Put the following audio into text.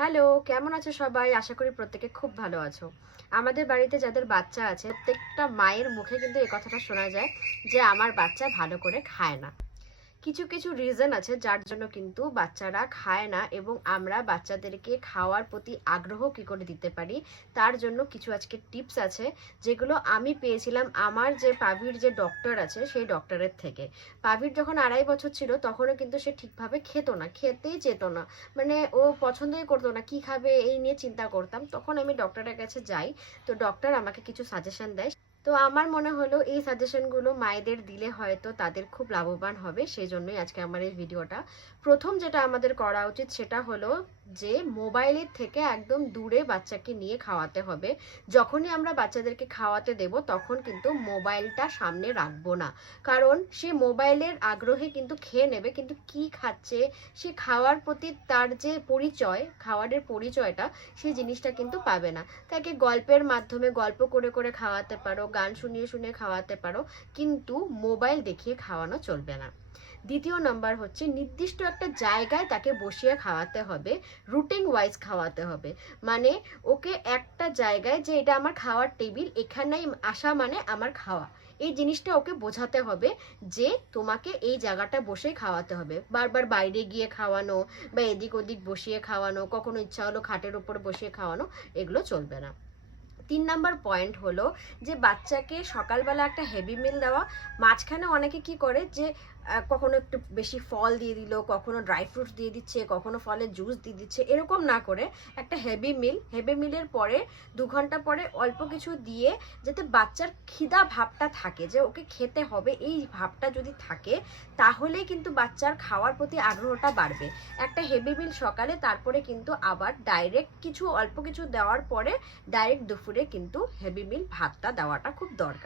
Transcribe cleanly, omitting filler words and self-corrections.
Hello, কেমন আছো সবাই? আশা করি প্রত্যেকে খুব ভালো আছো। আমাদের বাড়িতে যাদের বাচ্চা আছে প্রত্যেকটা মায়ের মুখে কিন্তু এই কথাটা শোনা যায় যে আমার বাচ্চা ভালো করে খায় না। কিছু কিছু রিজন আছে যার জন্য কিন্তু বাচ্চারা খায় না, এবং আমরা বাচ্চাদেরকে খাওয়ার প্রতি আগ্রহ কি করে দিতে পারি তার জন্য কিছু আজকে টিপস আছে, যেগুলো আমি পেয়েছিলাম আমার যে পাভির যে ডক্টর আছে সেই ডক্টরের থেকে। পাভির যখন 2.5 বছর ছিল তখনও কিন্তু সে ঠিকভাবে খেত না, খেতেই চেত না, মানে ও পছন্দই করতো না, কি খাবে এই নিয়ে চিন্তা করতাম। তখন আমি ডক্টরের কাছে যাই, তো ডক্টর আমাকে কিছু সাজেশন দেয়। তো আমার মনে হলো এই সাজেশনগুলো মায়েদের দিলে হয়তো তাদের খুব লাভবান হবে, সেই জন্যই আজকে আমার এই ভিডিওটা। প্রথম যেটা আমাদের করা উচিত সেটা হলো যে মোবাইলের থেকে একদম দূরে বাচ্চাকে নিয়ে খাওয়াতে হবে। যখনই আমরা বাচ্চাদেরকে খাওয়াতে দেব তখন কিন্তু মোবাইলটা সামনে রাখবো না, কারণ সে মোবাইলের আগ্রহে কিন্তু খেয়ে নেবে, কিন্তু কি খাচ্ছে, সে খাওয়ার প্রতি তার যে পরিচয়, খাওয়ারের পরিচয়টা, সেই জিনিসটা কিন্তু পাবে না। তাকে গল্পের মাধ্যমে গল্প করে করে খাওয়াতে পারো, গান শুনিয়ে শুনিয়ে খাওয়াতে পারো, কিন্তু মোবাইল দেখিয়ে খাওয়ানো চলবে না। দ্বিতীয় নাম্বার হচ্ছে নির্দিষ্ট একটা জায়গায় তাকে বসিয়ে খাওয়াতে হবে, রুটিন ওয়াইজ খাওয়াতে হবে। মানে ওকে একটা জায়গায় যে এটা আমার খাওয়ার টেবিল, এখানেই আসা মানে আমার খাওয়া, এই জিনিসটা ওকে বোঝাতে হবে যে তোমাকে এই জায়গাটা বসে খাওয়াতে হবে। বারবার বাইরে গিয়ে খাওয়ানো বা এদিক ওদিক বসিয়ে খাওয়ানো, কখনো ইচ্ছা হলো খাটের উপর বসিয়ে খাওয়ানো, এগুলো চলবে না। 3 নাম্বার পয়েন্ট হলো যে বাচ্চাকে সকালবেলা একটা হেভি মিল দেওয়া। মাঝখানে অনেকে কি করে যে কখনো একটু বেশি ফল দিয়ে দিল, কখনো ড্রাই ফ্রুটস দিয়ে দিচ্ছে, কখনো ফলের জুস দিয়ে দিচ্ছে, এরকম না করে একটা হেভি মিলের পরে 2 ঘন্টা পরে অল্প কিছু দিয়ে, যাতে বাচ্চার খিদা ভাবটা থাকে, যে ওকে খেতে হবে এই ভাবটা যদি থাকে, তাহলেই কিন্তু বাচ্চার খাওয়ার প্রতি আগ্রহটা বাড়বে। একটা হেভি মিল সকালে, তারপরে কিন্তু আবার ডাইরেক্ট কিছু অল্প কিছু দেওয়ার পরে ডাইরেক্ট দুপুরে কিন্তু হেভি মিল ভাতটা দেওয়াটা খুব দরকার।